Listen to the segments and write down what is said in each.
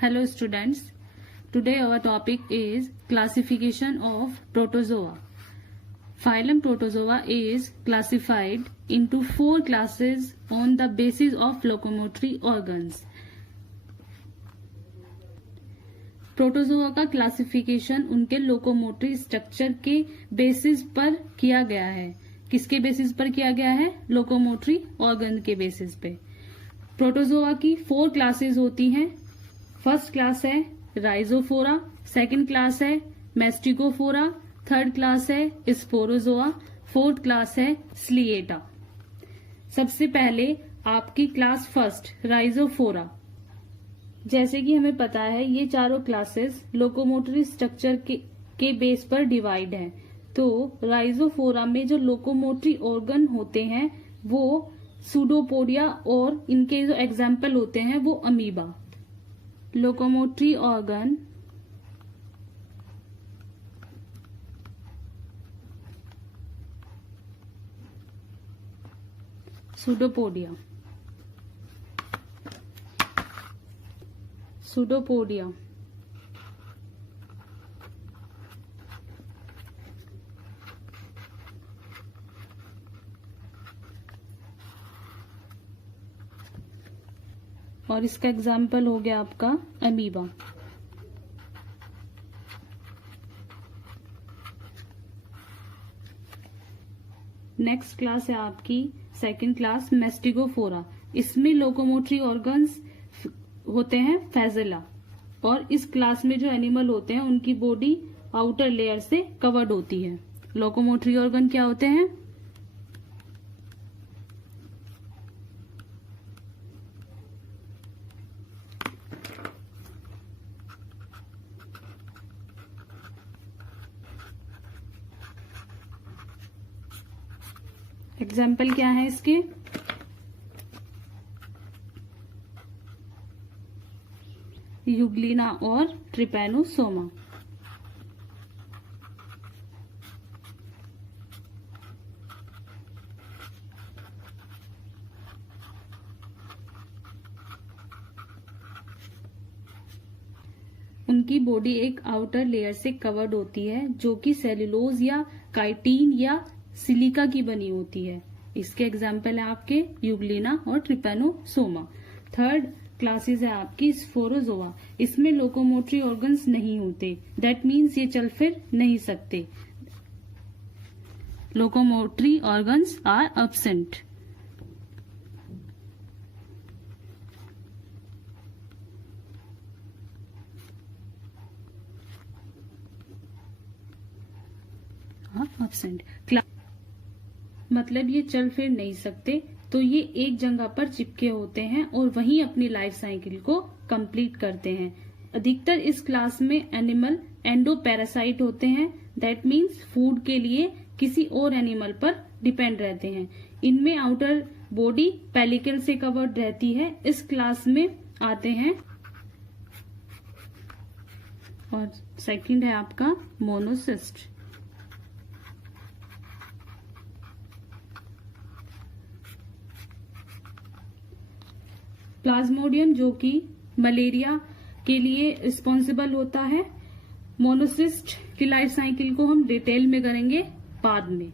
Hello students, today our topic is classification of protozoa. Phylum Protozoa is classified into 4 classes on the basis of locomotory organs. Protozoa का classification उनके locomotory structure के basis पर किया गया है। किसके basis पर किया गया है? लोकोमोटरी ऑर्गन के बेसिस पे। प्रोटोजोआ की 4 क्लासेस होती हैं। फर्स्ट क्लास है राइजोफोरा, सेकंड क्लास है मैस्टिकोफोरा, थर्ड क्लास है स्पोरोजोआ, फोर्थ क्लास है स्लिएटा। सबसे पहले आपकी क्लास फर्स्ट राइजोफोरा। जैसे कि हमें पता है ये चारों क्लासेस लोकोमोटरी स्ट्रक्चर के बेस पर डिवाइड हैं। तो राइजोफोरा में जो लोकोमोटरी ऑर्गन होते हैं वो सूडोपोडिया और इनके जो एग्जाम्पल होते हैं वो amoeba. Locomotory organ pseudopodia, pseudopodia, और इसका एग्जाम्पल हो गया आपका अमीबा। नेक्स्ट क्लास है आपकी सेकंड क्लास मैस्टिकोफोरा। इसमें लोकोमोटरी ऑर्गन्स होते हैं फेजेला, और इस क्लास में जो एनिमल होते हैं उनकी बॉडी आउटर लेयर से कवर्ड होती है। लोकोमोटरी ऑर्गन क्या होते हैं? एग्जाम्पल क्या है इसके? यूग्लिना और ट्रिपैनोसोमा। उनकी बॉडी एक आउटर लेयर से कवर्ड होती है जो कि सेल्यूलोज या काइटिन या सिलिका की बनी होती है। इसके एग्जाम्पल है आपके यूग्लिना और ट्रिपैनोसोमा। थर्ड क्लासेस है आपकी स्पोरोजोआ। इसमें लोकोमोटरी ऑर्गन्स नहीं होते, दैट मीन्स ये चल फिर नहीं सकते। Locomotory organs are absent. Absent मतलब ये चल फिर नहीं सकते, तो ये एक जगह पर चिपके होते हैं और वहीं अपनी लाइफ साइकिल को कंप्लीट करते हैं। अधिकतर इस क्लास में एनिमल एंडोपैरासाइट होते हैं, दैट मीन्स फूड के लिए किसी और एनिमल पर डिपेंड रहते हैं। इनमें आउटर बॉडी पेलिकल से कवर्ड रहती है। इस क्लास में आते हैं। और सेकंड है आपका मोनोसिस्ट। प्लाज्मोडियम जो कि मलेरिया के लिए रिस्पॉन्सिबल होता है। मोनोसिस्ट की लाइफ साइकिल को हम डिटेल में करेंगे बाद में।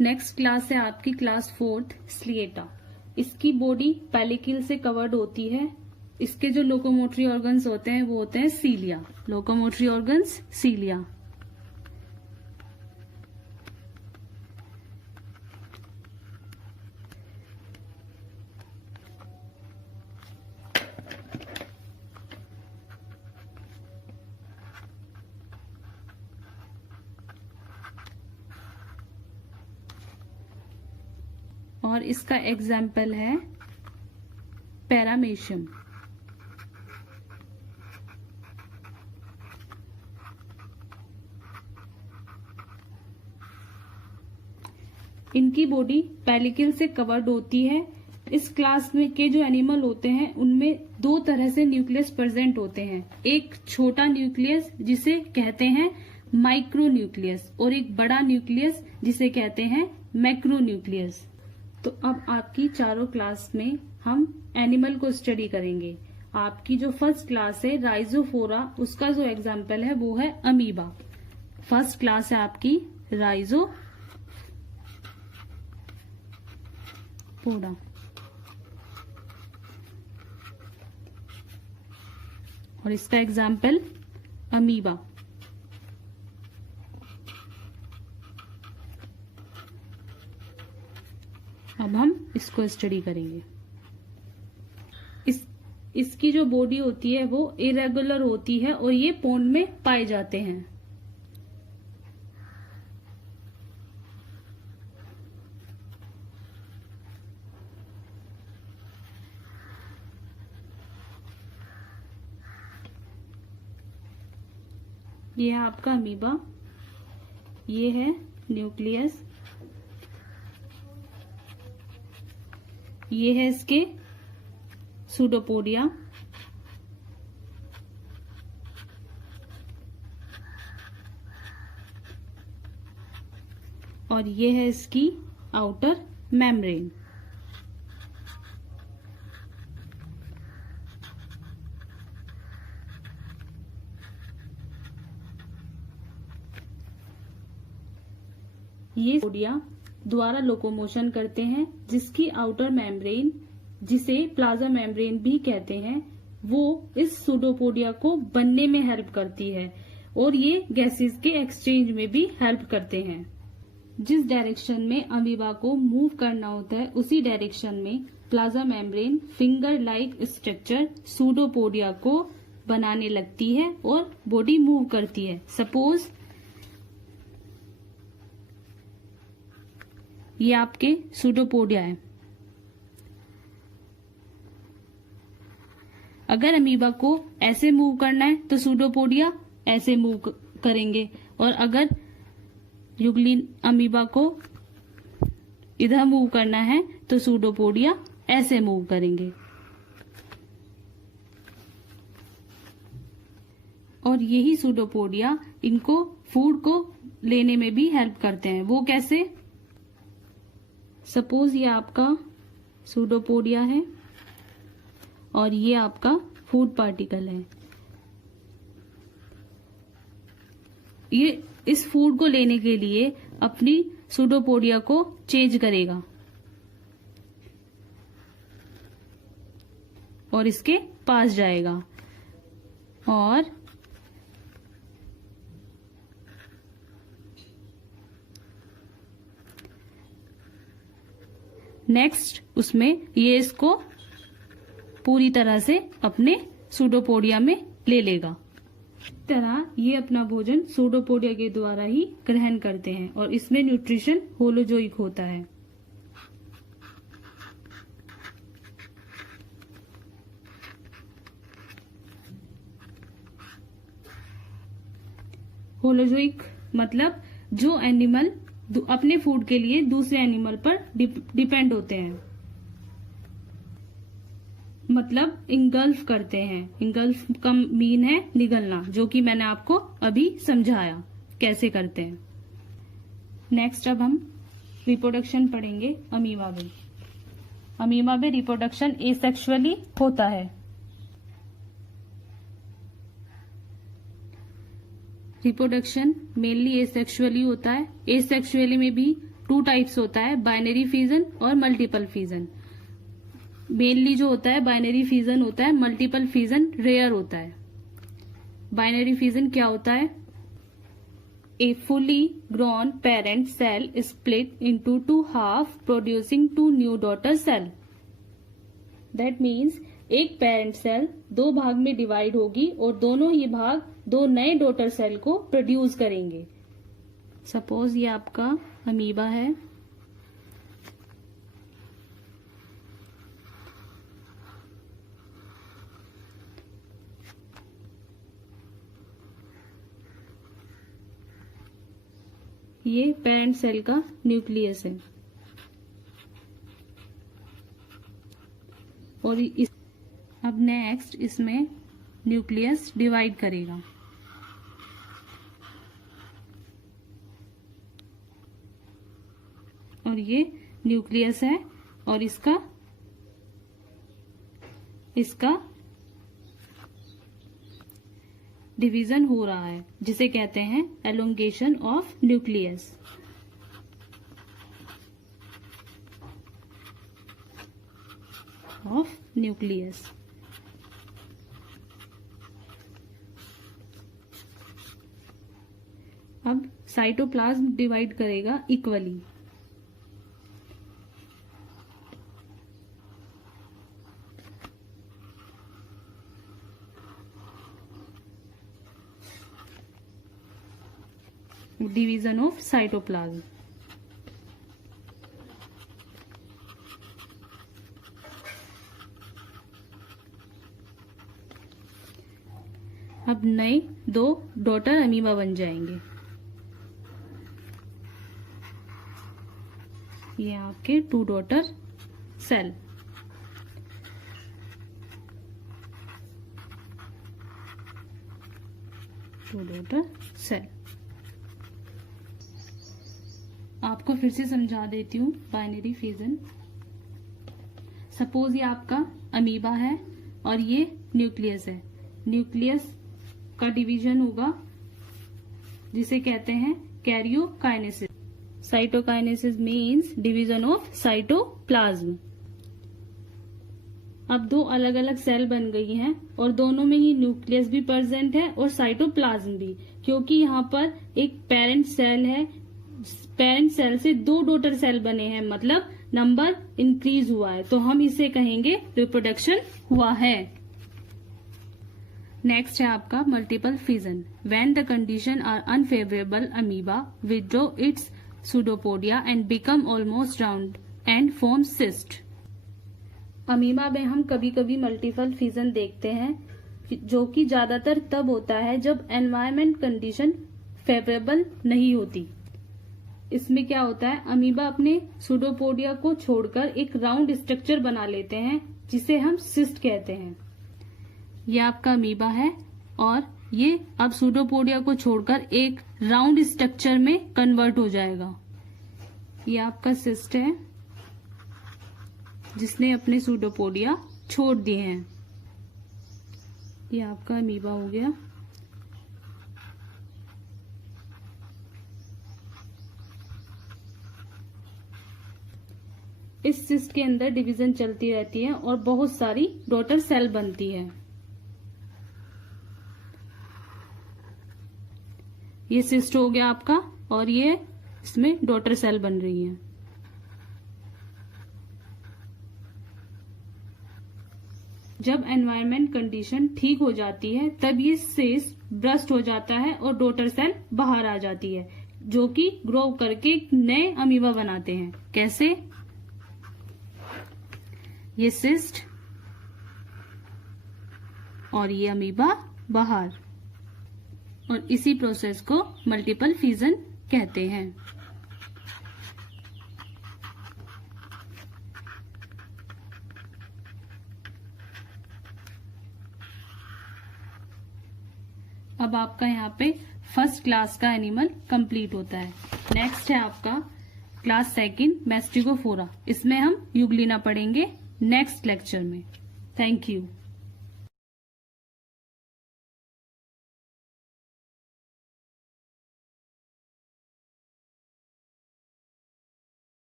नेक्स्ट क्लास है आपकी क्लास फोर्थ स्लिएटा। इसकी बॉडी पेलिकल से कवर्ड होती है। इसके जो लोकोमोटरी ऑर्गन्स होते हैं वो होते हैं सीलिया। Locomotory organs सीलिया। और इसका एग्जाम्पल है पैरामेशियम। इनकी बॉडी पेलिकल से कवर्ड होती है। इस क्लास में के जो एनिमल होते हैं उनमें 2 तरह से न्यूक्लियस प्रेजेंट होते हैं। एक छोटा न्यूक्लियस जिसे कहते हैं माइक्रो न्यूक्लियस, और एक बड़ा न्यूक्लियस जिसे कहते हैं मैक्रो न्यूक्लियस। तो अब आपकी चारों क्लास में हम एनिमल को स्टडी करेंगे। आपकी जो फर्स्ट क्लास है राइजोफोरा, उसका जो एग्जाम्पल है वो है अमीबा। फर्स्ट क्लास है आपकी राइजोफोरा और इसका एग्जाम्पल अमीबा। अब हम इसको स्टडी करेंगे। इसकी जो बॉडी होती है वो इरेगुलर होती है और ये पोन्ड में पाए जाते हैं। ये है आपका अमीबा, ये है न्यूक्लियस, ये है इसके सूडोपोडिया, और ये है इसकी आउटर मेम्ब्रेन। ये पोडिया द्वारा लोकोमोशन करते हैं, जिसकी आउटर मेम्ब्रेन, जिसे प्लाज्मा मेम्ब्रेन भी कहते हैं, वो इस सूडोपोडिया को बनने में हेल्प करती है और ये गैसेस के एक्सचेंज में भी हेल्प करते हैं। जिस डायरेक्शन में अमीबा को मूव करना होता है उसी डायरेक्शन में plasma membrane finger like structure pseudopodia को बनाने लगती है और बॉडी मूव करती है। सपोज ये आपके सूडोपोडिया है। अगर अमीबा को ऐसे मूव करना है तो सूडोपोडिया ऐसे मूव करेंगे, और अगर युगलिन अमीबा को इधर मूव करना है तो सूडोपोडिया ऐसे मूव करेंगे। और यही सूडोपोडिया इनको फूड को लेने में भी हेल्प करते हैं। वो कैसे? सपोज ये आपका सूडोपोडिया है और ये आपका फूड पार्टिकल है। ये इस फूड को लेने के लिए अपनी सूडोपोडिया को चेंज करेगा और इसके पास जाएगा, और नेक्स्ट उसमें ये इसको पूरी तरह से अपने सूडोपोडिया में ले लेगा। इस तरह ये अपना भोजन सूडोपोडिया के द्वारा ही ग्रहण करते हैं और इसमें न्यूट्रिशन होलोजोइक होता है। होलोजोइक मतलब जो एनिमल अपने फूड के लिए दूसरे एनिमल पर डिपेंड होते हैं, मतलब इंगल्फ करते हैं। इंगल्फ का मीन है निगलना, जो कि मैंने आपको अभी समझाया कैसे करते हैं। नेक्स्ट अब हम रिप्रोडक्शन पढ़ेंगे अमीबा में। अमीबा में रिप्रोडक्शन एसेक्सुअली होता है। रिप्रोडक्शन मेनली एसेक्सुअली होता है। एसेक्सुअली में भी 2 टाइप्स होता है, बाइनरी फिजन और मल्टीपल फिजन। मेनली जो होता है बाइनरी फिजन होता है, मल्टीपल फिजन रेयर होता है। बाइनरी फिजन क्या होता है? A fully grown parent cell split into 2 half producing 2 new daughter cell. That means एक पेरेंट सेल 2 भाग में डिवाइड होगी और दोनों ही भाग 2 नए डॉटर सेल को प्रोड्यूस करेंगे। सपोज ये आपका अमीबा है, ये पेरेंट सेल का न्यूक्लियस है और अब नेक्स्ट इसमें न्यूक्लियस डिवाइड करेगा। और ये न्यूक्लियस है और इसका डिवीजन हो रहा है, जिसे कहते हैं एलोंगेशन ऑफ न्यूक्लियस। अब साइटोप्लाज्म डिवाइड करेगा इक्वली। Division of cytoplasm. अब नए 2 डॉटर अमीबा बन जाएंगे। ये आपके 2 डॉटर सेल। आपको फिर से समझा देती हूँ बाइनरी फिजन। सपोज ये आपका अमीबा है और ये न्यूक्लियस है। न्यूक्लियस का डिवीजन होगा जिसे कहते हैं karyokinesis. Cytokinesis means division of cytoplasm. अब 2 अलग अलग सेल बन गई हैं और दोनों में ही न्यूक्लियस भी प्रेजेंट है और साइटोप्लाज्म भी, क्योंकि यहाँ पर एक पेरेंट सेल है। पेरेंट सेल से 2 डॉटर सेल बने हैं, मतलब नंबर इंक्रीज हुआ है, तो हम इसे कहेंगे रिप्रोडक्शन हुआ है। नेक्स्ट है आपका multiple fission. When the condition are unfavourable, amoeba withdraw its pseudopodia and become almost round and form cyst. Amoeba में हम कभी कभी मल्टीपल फिजन देखते हैं, जो कि ज्यादातर तब होता है जब एनवायरमेंट कंडीशन फेवरेबल नहीं होती। इसमें क्या होता है, अमीबा अपने सूडोपोडिया को छोड़कर एक राउंड स्ट्रक्चर बना लेते हैं, जिसे हम सिस्ट कहते हैं। ये आपका अमीबा है और ये अब सूडोपोडिया को छोड़कर एक राउंड स्ट्रक्चर में कन्वर्ट हो जाएगा। ये आपका सिस्ट है जिसने अपने सूडोपोडिया छोड़ दिए हैं। ये आपका अमीबा हो गया। इस सिस्ट के अंदर डिवीजन चलती रहती है और बहुत सारी डॉटर सेल बनती है। ये सिस्ट हो गया आपका और ये इसमें डॉटर सेल बन रही है। जब एनवायरमेंट कंडीशन ठीक हो जाती है तब ये सिस्ट ब्रस्ट हो जाता है और डॉटर सेल बाहर आ जाती है, जो कि ग्रो करके नए अमीबा बनाते हैं। कैसे? ये सिस्ट और ये अमीबा बाहर, और इसी प्रोसेस को मल्टीपल फिजन कहते हैं। अब आपका यहाँ पे फर्स्ट क्लास का एनिमल कंप्लीट होता है। नेक्स्ट है आपका क्लास सेकंड मैस्टिगोफोरा। इसमें हम यूग्लिना पढ़ेंगे नेक्स्ट लेक्चर में। Thank you.